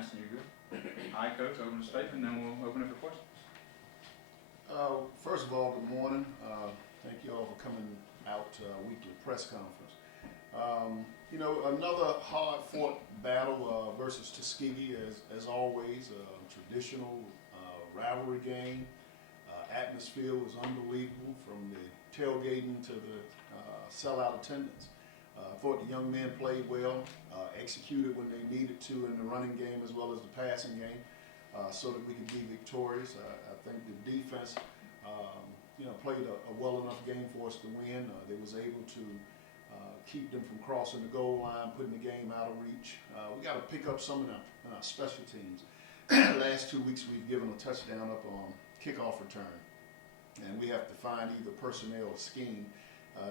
Nice, you're good. All right, Coach, open the statement, then we'll open it for questions. First of all, good morning. Thank you all for coming out to our weekly press conference. Another hard-fought battle versus Tuskegee, as always, a traditional rivalry game. Atmosphere was unbelievable, from the tailgating to the sellout attendance. I thought the young men played well, executed when they needed to in the running game as well as the passing game, so that we could be victorious. I think the defense, played a well enough game for us to win. They was able to keep them from crossing the goal line, putting the game out of reach. We got to pick up some in our special teams. Last 2 weeks we've given a touchdown up on kickoff return, and we have to find either personnel or scheme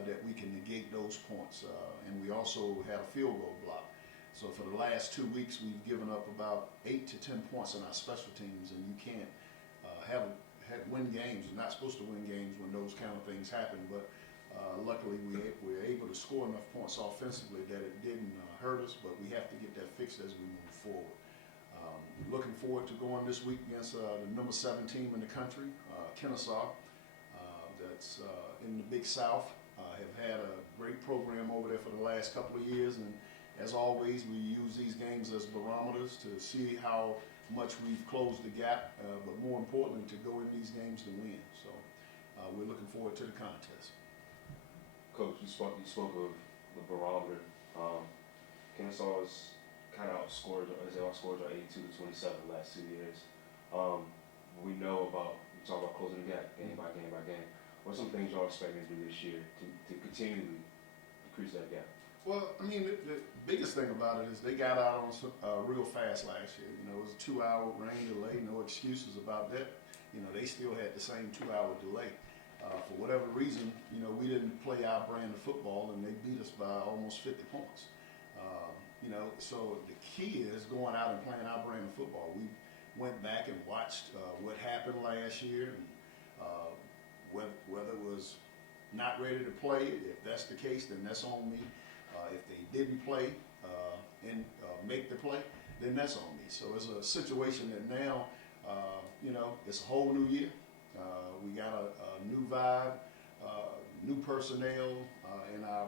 that we can negate those points. And we also had a field goal block. So for the last 2 weeks we've given up about 8 to 10 points in our special teams, and you can't win games. You're not supposed to win games when those kind of things happen, but luckily we were able to score enough points offensively that it didn't hurt us, but we have to get that fixed as we move forward. Looking forward to going this week against the number 7 team in the country, Kennesaw, that's in the Big South. Have had a great program over there for the last couple of years, and as always we use these games as barometers to see how much we've closed the gap, but more importantly to go in these games to win. So we're looking forward to the contest. Coach, you spoke of the barometer. Kennesaw is kind of outscored our 82-27 the last 2 years. We know about, you talk about closing the gap game by game by game. What are some things y'all expecting to do this year to continually decrease that gap? Well, I mean, the biggest thing about it is they got out on us real fast last year. It was a 2-hour rain delay, no excuses about that. They still had the same 2-hour delay. For whatever reason, we didn't play our brand of football, and they beat us by almost 50 points. So the key is going out and playing our brand of football. We went back and watched what happened last year, and whether it was not ready to play. If that's the case, then that's on me. If they didn't play and make the play, then that's on me. So it's a situation that now, it's a whole new year. We got a new vibe, new personnel in our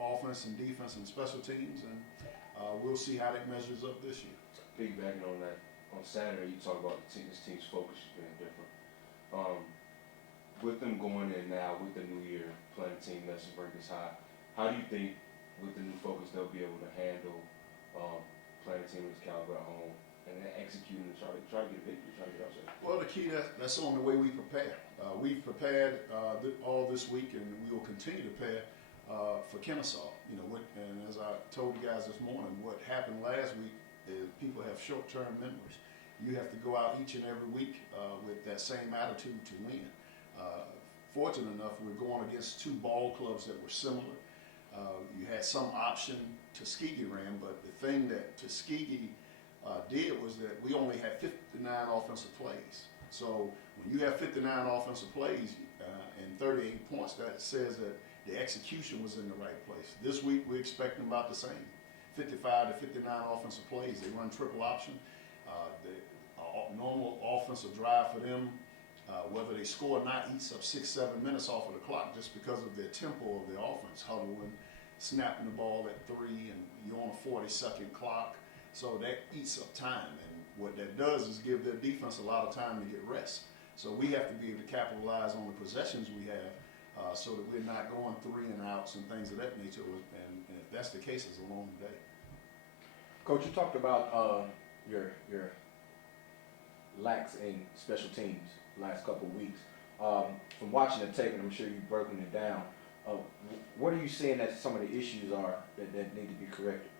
offense and defense and special teams, and we'll see how that measures up this year. Piggybacking on that, on Saturday you talk about this team's focus being different. With them going in now with the new year, playing a team that's ranked as high, how do you think with the new focus they'll be able to handle playing a team of this caliber at home and then executing and try to get a victory, try to get upset? Well, the key, that's on the way we prepare. We've prepared all this week, and we will continue to prepare for Kennesaw. And as I told you guys this morning, what happened last week is people have short-term memories. You have to go out each and every week with that same attitude to win. Fortunate enough, we're going against 2 ball clubs that were similar. You had some option Tuskegee ran, but the thing that Tuskegee did was that we only had 59 offensive plays. So when you have 59 offensive plays and 38 points, that says that the execution was in the right place. This week we're expecting about the same, 55 to 59 offensive plays. They run triple option. The normal offensive drive for them, whether they score or not, eats up 6-7 minutes off of the clock just because of the tempo of the offense, huddling, snapping the ball at 3, and you're on a 40-second clock. So that eats up time, and what that does is give their defense a lot of time to get rest. So we have to be able to capitalize on the possessions we have so that we're not going 3 and outs and things of that nature, and if that's the case, it's a long day. Coach, you talked about your lacks in special teams last couple of weeks. From watching the tape, and I'm sure you've broken it down, what are you seeing that some of the issues are that need to be corrected?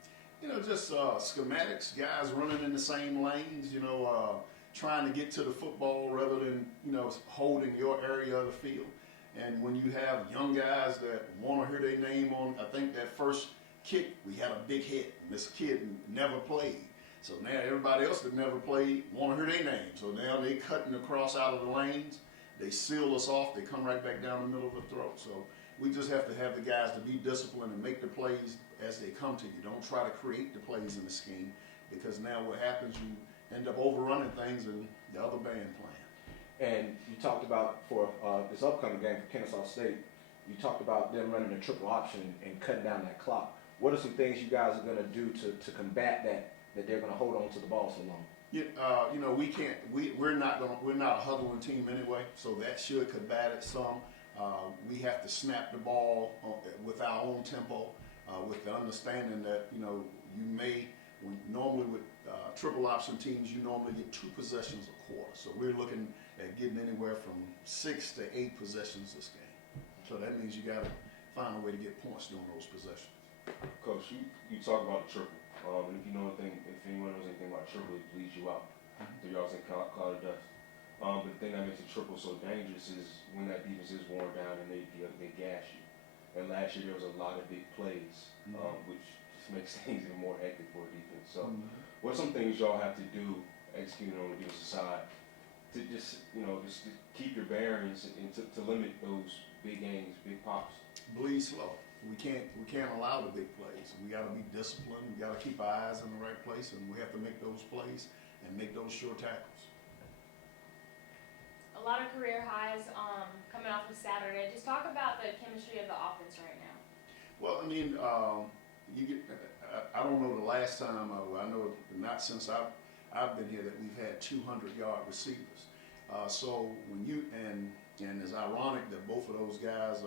Just schematics, guys running in the same lanes, trying to get to the football rather than, holding your area of the field. And when you have young guys that want to hear their name on, I think that first kick, we had a big hit. This kid never played. So now everybody else that never played want to hear their name. So now they cutting across out of the lanes. They seal us off. They come right back down the middle of the throat. So we just have to have the guys to be disciplined and make the plays as they come to you. Don't try to create the plays in the scheme. because now what happens, you end up overrunning things and the other band playing. And you talked about for this upcoming game for Kennesaw State, you talked about them running a triple option and cutting down that clock. What are some things you guys are going to do to combat that they're going to hold on to the ball so long? You know, we're not a huddling team anyway, so that should combat it some. We have to snap the ball with our own tempo, with the understanding that, you know, normally with triple option teams, you normally get 2 possessions a quarter. So we're looking at getting anywhere from 6 to 8 possessions this game. So that means you got to find a way to get points during those possessions. Coach, you talk about the triple. And if anyone knows anything about triple, it bleeds you out. 3 yards in cloud of dust. But the thing that makes the triple so dangerous is when that defense is worn down and they gash you. And last year there was a lot of big plays, which just makes things even more hectic for a defense. So, what are some things y'all have to do executing on the defensive side to just keep your bearings and to limit those big games, big pops? Bleed slow. We can't allow the big plays. We got to be disciplined. We got to keep our eyes in the right place, and we have to make those plays and make those sure tackles. A lot of career highs coming off of Saturday. Just talk about the chemistry of the offense right now. Well, I mean, I don't know the last time. I know not since I've been here that we've had 200-yard receivers. So when and it's ironic that both of those guys,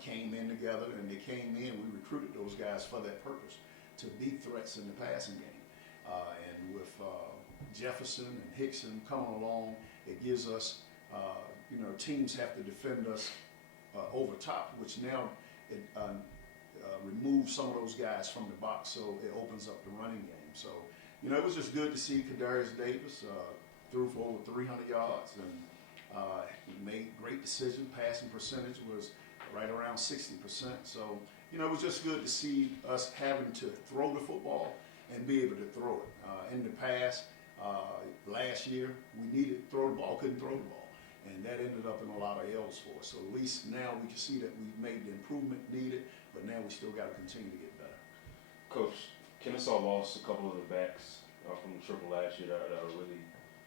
came in together, and they came in. We recruited those guys for that purpose, to be threats in the passing game. And with Jefferson and Hickson coming along, it gives us, teams have to defend us over top, which now it removes some of those guys from the box, so it opens up the running game. So, it was just good to see Kadarius Davis threw for over 300 yards and he made great decisions. Passing percentage was right around 60%. So, it was just good to see us having to throw the football and be able to throw it. In the past, last year, we needed to throw the ball, couldn't throw the ball. And that ended up in a lot of L's for us. So at least now we can see that we've made the improvement needed, but now we still got to continue to get better. Coach, Kennesaw lost a couple of the backs from the triple last year that are really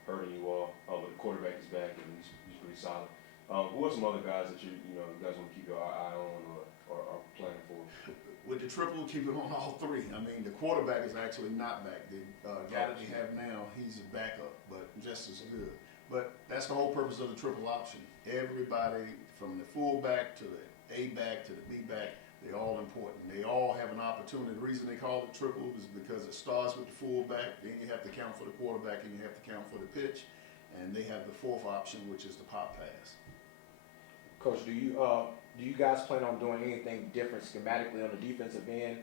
hurting you all. But the quarterback is back and he's pretty solid. Who are some other guys that you guys want to keep your eye on or are planning for? With the triple, keep it on all 3. I mean, the quarterback is actually not back. The guy that they have now, he's a backup, but just as good. But that's the whole purpose of the triple option. Everybody from the fullback to the A back to the B back, they're all important. They all have an opportunity. The reason they call it triple is because it starts with the fullback, then you have to count for the quarterback, and you have to count for the pitch, and they have the 4th option, which is the pop pass. Coach, do you guys plan on doing anything different schematically on the defensive end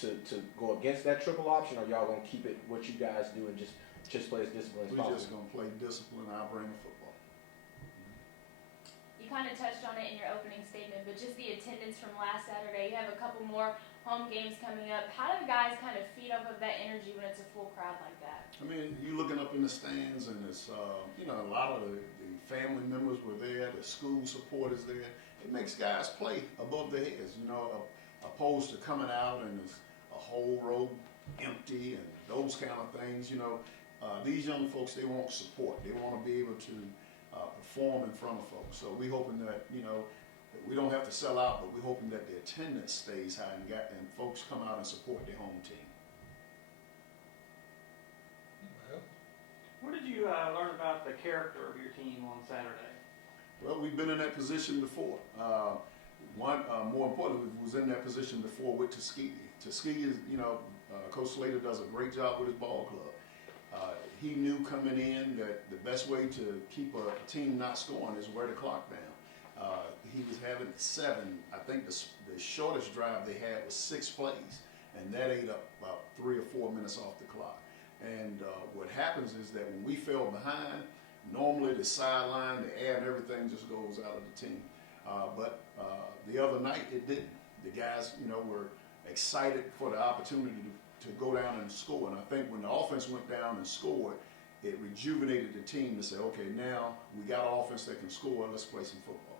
to go against that triple option, or y'all gonna keep it what you guys do and just play as disciplined as possible? We're just gonna play discipline, our brand of football. You kind of touched on it in your opening statement, but just the attendance from last Saturday. You have a couple more home games coming up. How do guys kind of feed off of that energy when it's a full crowd like that? I mean, you looking up in the stands, and it's a lot of the family members were there, the school support is there. It makes guys play above their heads, opposed to coming out and it's a whole row empty and those kind of things. These young folks, they want support. They want to be able to perform in front of folks. So we hoping that we don't have to sell out, but we're hoping that the attendance stays high and folks come out and support their home team. What did you learn about the character of your team on Saturday? Well, we've been in that position before. More importantly, we was in that position before with Tuskegee. Tuskegee is, Coach Slater does a great job with his ball club. He knew coming in that the best way to keep a team not scoring is wear the clock down. He was having 7. I think the shortest drive they had was 6 plays, and that ate up about 3 or 4 minutes off the clock. And what happens is that when we fell behind, normally the sideline, the air, and everything just goes out of the team. But the other night it didn't. The guys, were excited for the opportunity to go down and score. And I think when the offense went down and scored, it rejuvenated the team to say, okay, now we got an offense that can score. Let's play some football.